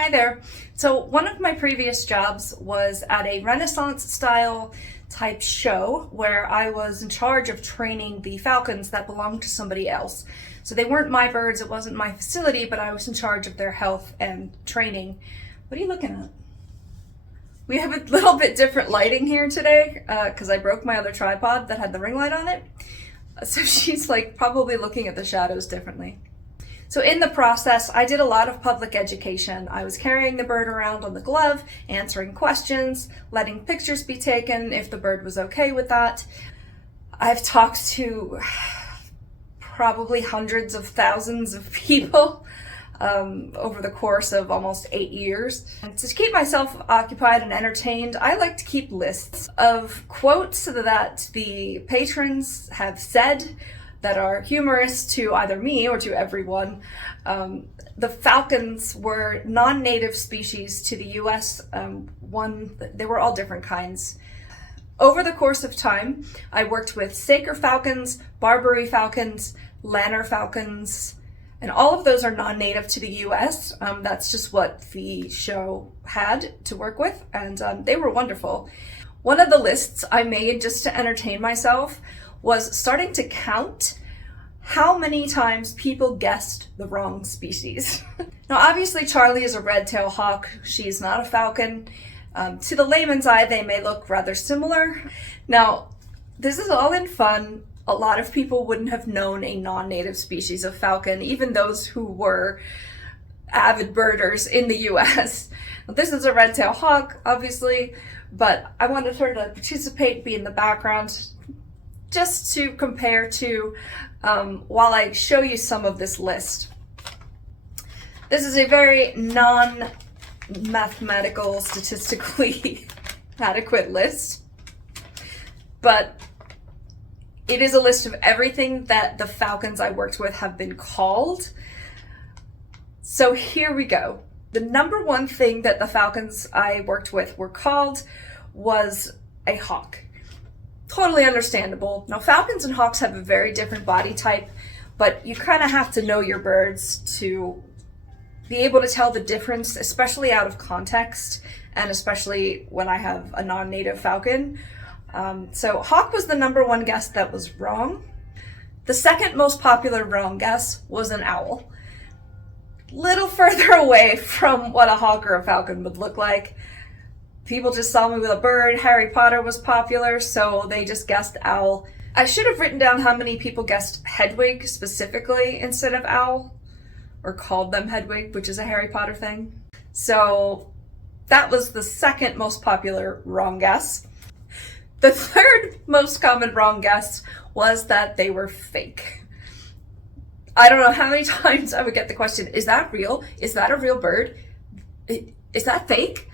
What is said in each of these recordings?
Hi there. So one of my previous jobs was at a Renaissance style type show where I was in charge of training the falcons that belonged to somebody else. So they weren't my birds, it wasn't my facility, but I was in charge of their health and training. What are you looking at? We have a little bit different lighting here today because I broke my other tripod that had the ring light on it. So she's like probably looking at the shadows differently. So in the process, I did a lot of public education. I was carrying the bird around on the glove, answering questions, letting pictures be taken if the bird was okay with that. I've talked to probably hundreds of thousands of people over the course of almost 8 years. And to keep myself occupied and entertained, I like to keep lists of quotes that the patrons have said that are humorous to either me or to everyone. The falcons were non-native species to the US. They were all different kinds. Over the course of time, I worked with Saker falcons, Barbary falcons, Lanner falcons, and all of those are non-native to the US. That's just what the show had to work with, and they were wonderful. One of the lists I made just to entertain myself was starting to count how many times people guessed the wrong species. Now obviously Charlie is a red-tailed hawk, she's not a falcon. To the layman's eye they may look rather similar. Now this is all in fun. A lot of people wouldn't have known a non-native species of falcon, even those who were avid birders in the US. This is a red-tailed hawk, obviously, but I wanted her to participate, be in the background, just to compare to while I show you some of this list. This is a very non-mathematical, statistically adequate list, but it is a list of everything that the falcons I worked with have been called. So here we go. The number one thing that the falcons I worked with were called was a hawk. Totally understandable. Now, falcons and hawks have a very different body type, but you kind of have to know your birds to be able to tell the difference, especially out of context, and especially when I have a non-native falcon. So hawk was the number one guess that was wrong. The second most popular wrong guess was an owl. Little further away from what a hawk or a falcon would look like. People just saw me with a bird. Harry Potter was popular, so they just guessed owl. I should have written down how many people guessed hedwig specifically instead of owl, or called them hedwig, which is a Harry Potter thing. So that was the second most popular wrong guess. The third most common wrong guess was that they were fake. I don't know how many times I would get the question, is that real? Is that a real bird? Is that fake?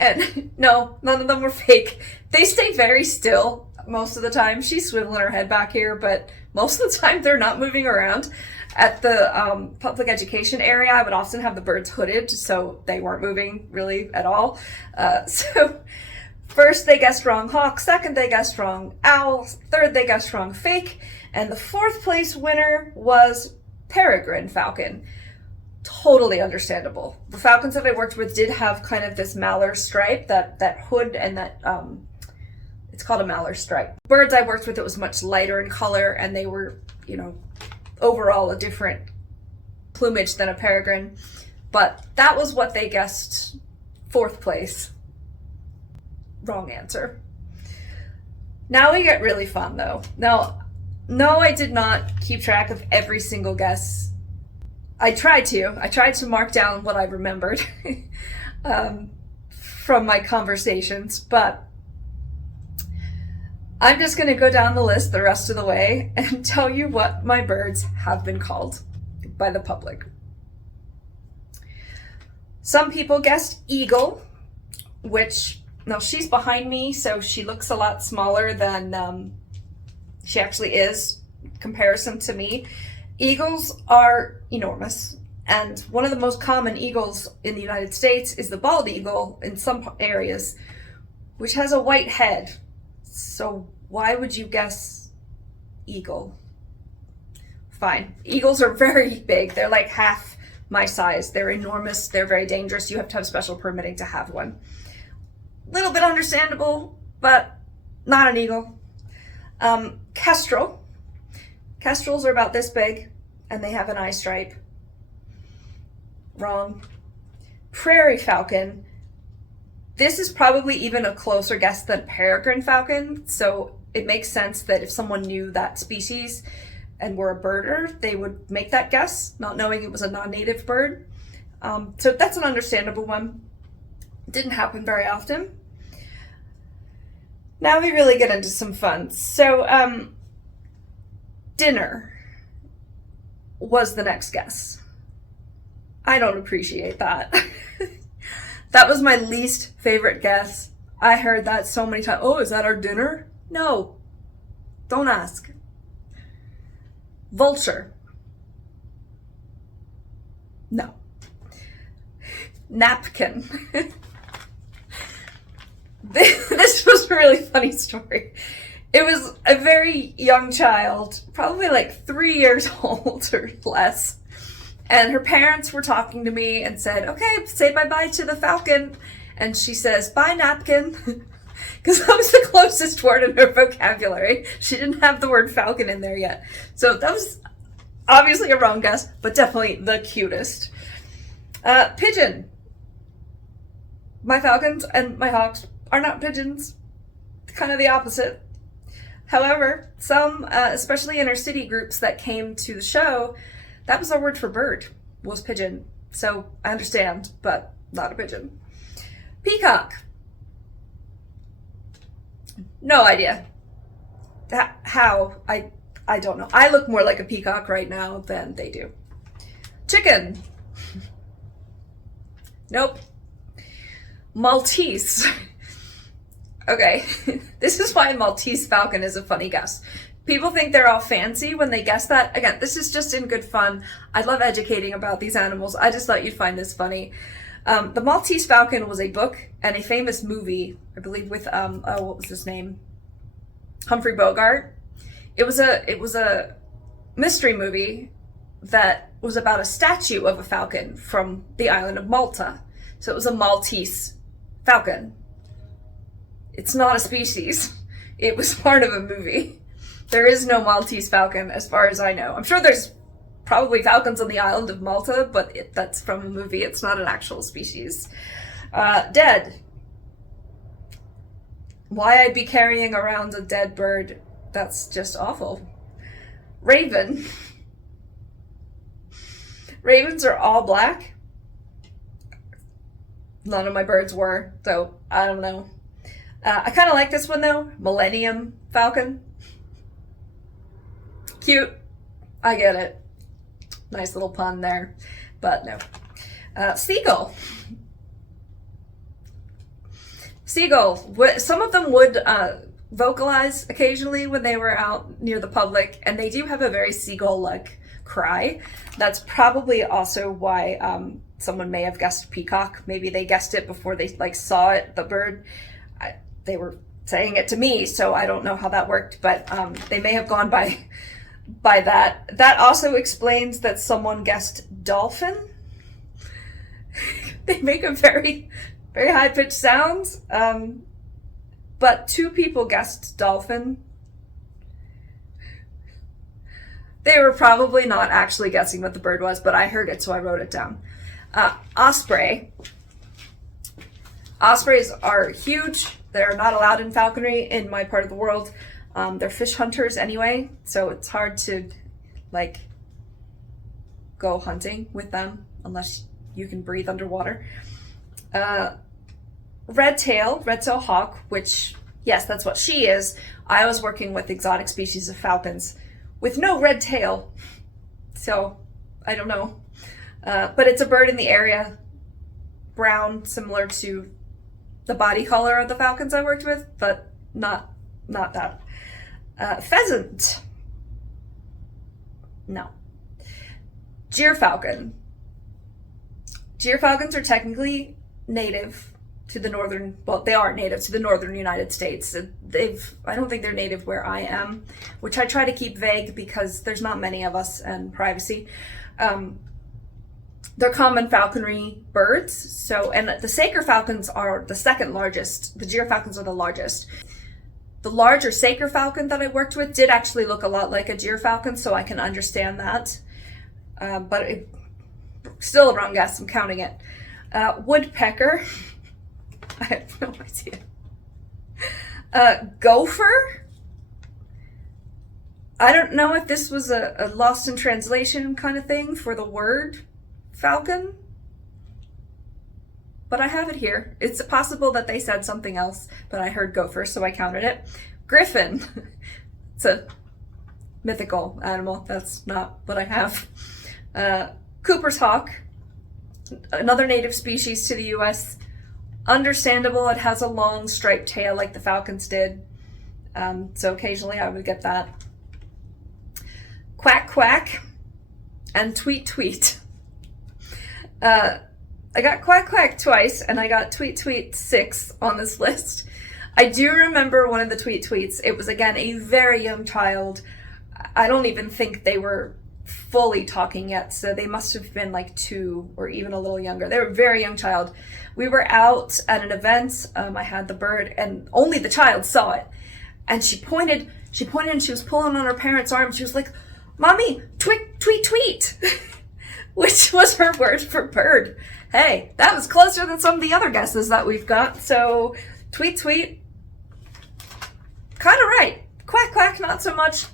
And no, none of them were fake. They stay very still most of the time. She's swiveling her head back here, but most of the time they're not moving around. At the public education area, I would often have the birds hooded, so they weren't moving really at all. So first they guessed wrong hawk, second they guessed wrong owl, third they guessed wrong fake, and the fourth place winner was peregrine falcon. Totally understandable. The falcons that I worked with did have kind of this mallard stripe, that hood, and that it's called a mallard stripe. Birds I worked with, it was much lighter in color, and they were, overall a different plumage than a peregrine. But that was what they guessed. Fourth place. Wrong answer. Now we get really fun though. Now, no, I did not keep track of every single guess. I tried to mark down what I remembered from my conversations, but I'm just going to go down the list the rest of the way and tell you what my birds have been called by the public. Some people guessed eagle, which, now she's behind me, so she looks a lot smaller than she actually is in comparison to me. Eagles are enormous, and one of the most common eagles in the United States is the bald eagle in some areas, which has a white head. So why would you guess eagle? Fine. Eagles are very big. They're like half my size. They're enormous. They're very dangerous. You have to have special permitting to have one. Little bit understandable, but not an eagle. Kestrel. Kestrels are about this big, and they have an eye stripe. Wrong. Prairie falcon. This is probably even a closer guess than peregrine falcon, so it makes sense that if someone knew that species and were a birder, they would make that guess, not knowing it was a non-native bird. So that's an understandable one. Didn't happen very often. Now we really get into some fun. So, dinner was the next guess. I don't appreciate that. That was my least favorite guess. I heard that so many times. Oh, is that our dinner? No. Don't ask. Vulture. No. Napkin. This was a really funny story. It was a very young child, probably like 3 years old or less. And her parents were talking to me and said, okay, say bye-bye to the falcon. And she says, bye, napkin. Because that was the closest word in her vocabulary. She didn't have the word falcon in there yet. So that was obviously a wrong guess, but definitely the cutest. Pigeon. My falcons and my hawks are not pigeons. Kind of the opposite. However, some, especially inner city groups that came to the show, that was our word for bird, was pigeon. So I understand, but not a pigeon. Peacock. No idea. How? I don't know. I look more like a peacock right now than they do. Chicken. Nope. Maltese. Okay, this is why Maltese falcon is a funny guess. People think they're all fancy when they guess that. Again, this is just in good fun. I love educating about these animals. I just thought you'd find this funny. The Maltese falcon was a book and a famous movie, I believe, with what was his name? Humphrey Bogart. It was a mystery movie that was about a statue of a falcon from the island of Malta. So it was a Maltese falcon. It's not a species. It was part of a movie. There is no Maltese falcon as far as I know. I'm sure there's probably falcons on the island of Malta, but that's from a movie. It's not an actual species. Dead. Why I'd be carrying around a dead bird, that's just awful. Raven. Ravens are all black. None of my birds were, so I don't know. I kind of like this one though. Millennium Falcon. Cute. I get it. Nice little pun there. But no. Seagull. Seagull. Some of them would vocalize occasionally when they were out near the public, and they do have a very seagull-like cry. That's probably also why someone may have guessed peacock. Maybe they guessed it before they saw it, the bird. They were saying it to me, so I don't know how that worked, but they may have gone by that. That also explains that someone guessed dolphin. They make a very, very high-pitched sounds, but 2 people guessed dolphin. They were probably not actually guessing what the bird was, but I heard it, so I wrote it down. Osprey. Ospreys are huge. They're not allowed in falconry in my part of the world. They're fish hunters anyway, so it's hard to go hunting with them unless you can breathe underwater. Red-tail hawk, which, yes, that's what she is. I was working with exotic species of falcons with no red tail, so I don't know. But it's a bird in the area, brown, similar to the body color of the falcons I worked with, but not that. Pheasant. No. Gyrfalcon. Gyrfalcons are technically native to the northern, well, they are native to the northern United States. I don't think they're native where I am, which I try to keep vague because there's not many of us and privacy. They're common falconry birds. So, and the Saker falcons are the second largest. The gyrfalcons are the largest. The larger Saker falcon that I worked with did actually look a lot like a gyrfalcon, so I can understand that. But still a wrong guess. I'm counting it. Woodpecker. I have no idea. Gopher. I don't know if this was a lost in translation kind of thing for the word falcon, but I have it here. It's possible that they said something else, but I heard gopher, so I counted it. Griffin. It's a mythical animal. That's not what I have. Cooper's hawk, another native species to the US. Understandable, it has a long striped tail like the falcons did. So occasionally I would get that. Quack quack and tweet tweet. I got quack quack twice and I got tweet tweet 6 on this list. I do remember one of the tweet tweets. It was again a very young child. I don't even think they were fully talking yet, so they must have been like 2 or even a little younger. They were a very young child. We were out at an event. I had the bird and only the child saw it. And she pointed and she was pulling on her parents' arm. She was like, "Mommy, tweet, tweet, tweet," which was her word for bird. Hey, that was closer than some of the other guesses that we've got. So tweet, tweet, kind of right. Quack, quack, not so much.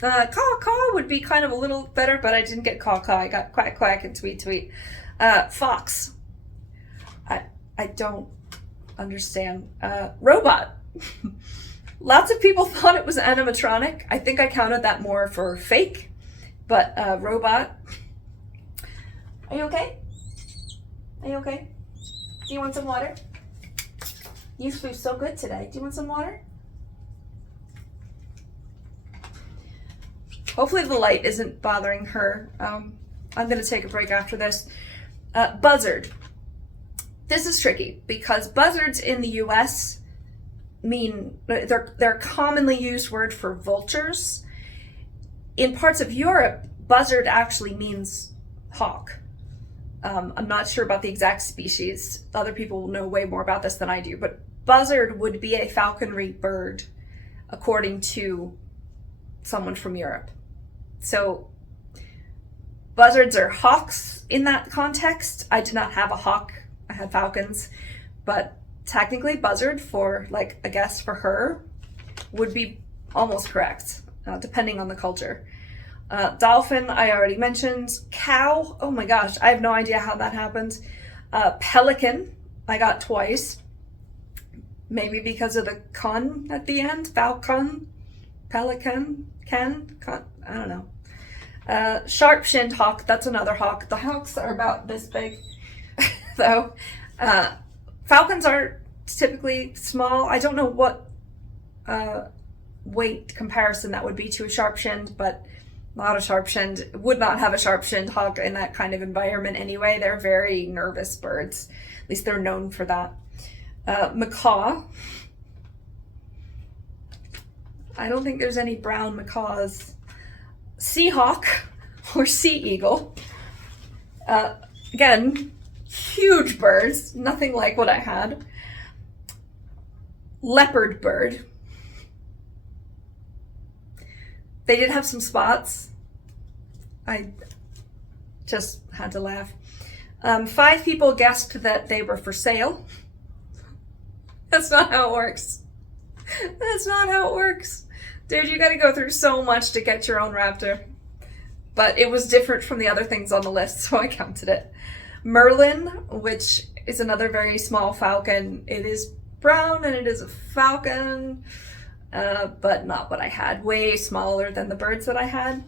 Caw, caw would be kind of a little better, but I didn't get caw, caw. I got quack, quack, and tweet, tweet. Fox. I don't understand. Robot. Lots of people thought it was animatronic. I think I counted that more for fake, but robot. Are you okay? Are you okay? Do you want some water? You sleep so good today. Do you want some water? Hopefully the light isn't bothering her. I'm going to take a break after this. Buzzard. This is tricky because buzzards in the US mean, they're a commonly used word for vultures. In parts of Europe, buzzard actually means hawk. I'm not sure about the exact species. Other people will know way more about this than I do, but buzzard would be a falconry bird according to someone from Europe. So buzzards are hawks in that context. I did not have a hawk. I had falcons, but technically buzzard for like a guess for her would be almost correct, depending on the culture. Dolphin, I already mentioned. Cow, oh my gosh, I have no idea how that happened. Pelican, I got twice. Maybe because of the con at the end. Falcon, pelican, con, I don't know. Sharp-shinned hawk, that's another hawk. The hawks are about this big, though. Falcons are typically small. I don't know what weight comparison that would be to a sharp-shinned, but not a sharp-shinned. Would not have a sharp-shinned hawk in that kind of environment anyway. They're very nervous birds. At least they're known for that. Macaw. I don't think there's any brown macaws. Seahawk or sea eagle. Again, huge birds. Nothing like what I had. Leopard bird. They did have some spots. I just had to laugh. 5 people guessed that they were for sale. That's not how it works. That's not how it works. Dude, you gotta go through so much to get your own raptor. But it was different from the other things on the list, so I counted it. Merlin, which is another very small falcon. It is brown and it is a falcon, but not what I had. Way smaller than the birds that I had.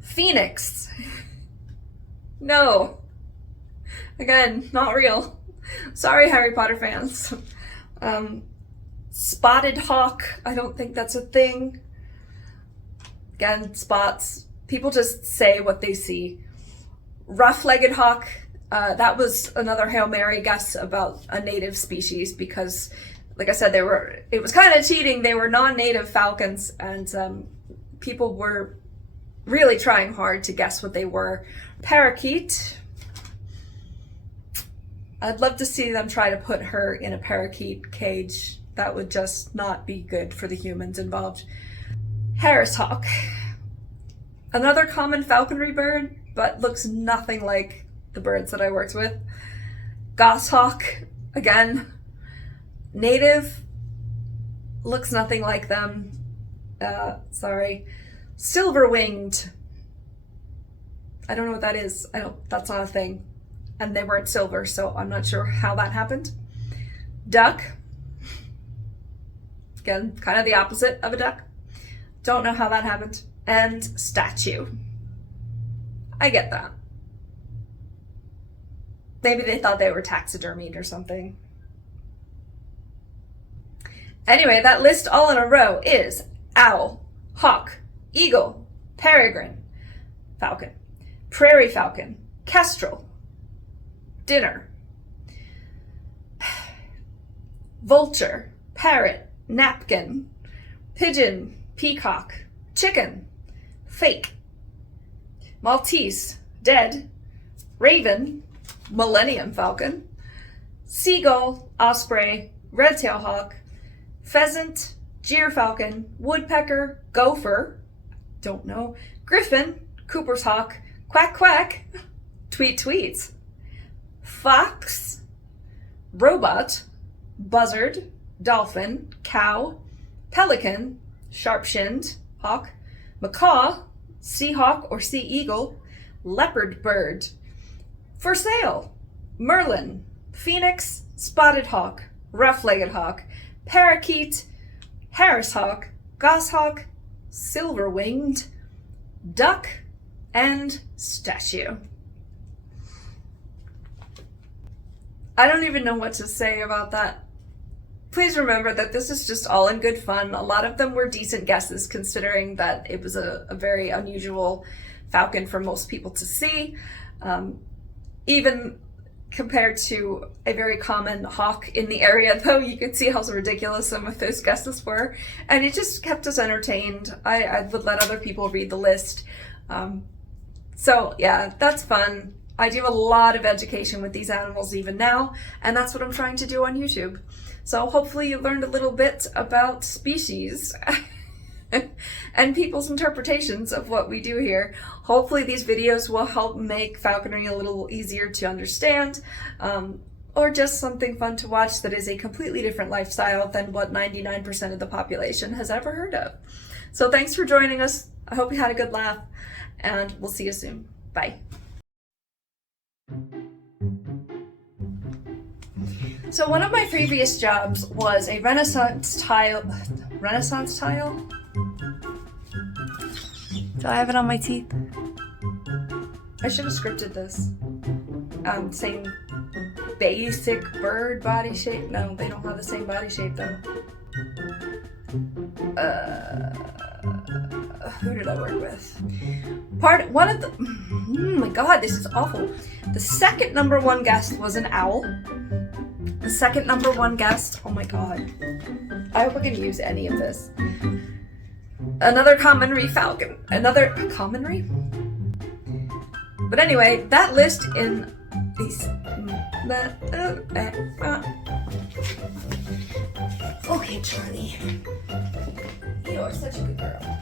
Phoenix. No. Again, not real. Sorry, Harry Potter fans. Spotted hawk. I don't think that's a thing. Again, spots. People just say what they see. Rough-legged hawk. That was another Hail Mary guess about a native species because, like I said, it was kind of cheating. They were non-native falcons, and people were really trying hard to guess what they were. Parakeet. I'd love to see them try to put her in a parakeet cage. That would just not be good for the humans involved. Harris hawk. Another common falconry bird, but looks nothing like the birds that I worked with. Goshawk, again, native, looks nothing like them. Sorry. Silver-winged. I don't know what that is. That's not a thing. And they weren't silver, so I'm not sure how that happened. Duck. Again, kind of the opposite of a duck. Don't know how that happened. And statue. I get that. Maybe they thought they were taxidermied or something. Anyway, that list all in a row is owl, hawk, eagle, peregrine, falcon, prairie falcon, kestrel, dinner, vulture, parrot, napkin, pigeon, peacock, chicken, fake, Maltese, dead, raven, millennium falcon, seagull, osprey, red-tailed hawk, pheasant, gyrfalcon, woodpecker, gopher, don't know, griffin, Cooper's hawk, quack quack, tweet tweets, fox, robot, buzzard, dolphin, cow, pelican, sharp-shinned hawk, macaw, sea hawk or sea eagle, leopard bird, for sale, merlin, phoenix, spotted hawk, rough-legged hawk, parakeet, Harris hawk, goshawk, silver-winged, duck, and statue. I don't even know what to say about that. Please remember that this is just all in good fun. A lot of them were decent guesses considering that it was a very unusual falcon for most people to see. Even compared to a very common hawk in the area, though, you could see how ridiculous some of those guesses were. And it just kept us entertained. I would let other people read the list. So yeah, that's fun. I do a lot of education with these animals even now, and that's what I'm trying to do on YouTube. So hopefully you learned a little bit about species and people's interpretations of what we do here. Hopefully these videos will help make falconry a little easier to understand, or just something fun to watch that is a completely different lifestyle than what 99% of the population has ever heard of. So thanks for joining us. I hope you had a good laugh, and we'll see you soon. Bye. So one of my previous jobs was a Renaissance tile? Do I have it on my teeth? I should have scripted this. Same basic bird body shape. No, they don't have the same body shape though. Who did I work with? Oh my god, this is awful. The second number one guest was an owl. The second number one guest, oh my god. I hope I can use any of this. Another commonry falcon. Another commonry? But anyway, that list in these. Okay, Charlie. You are such a good girl.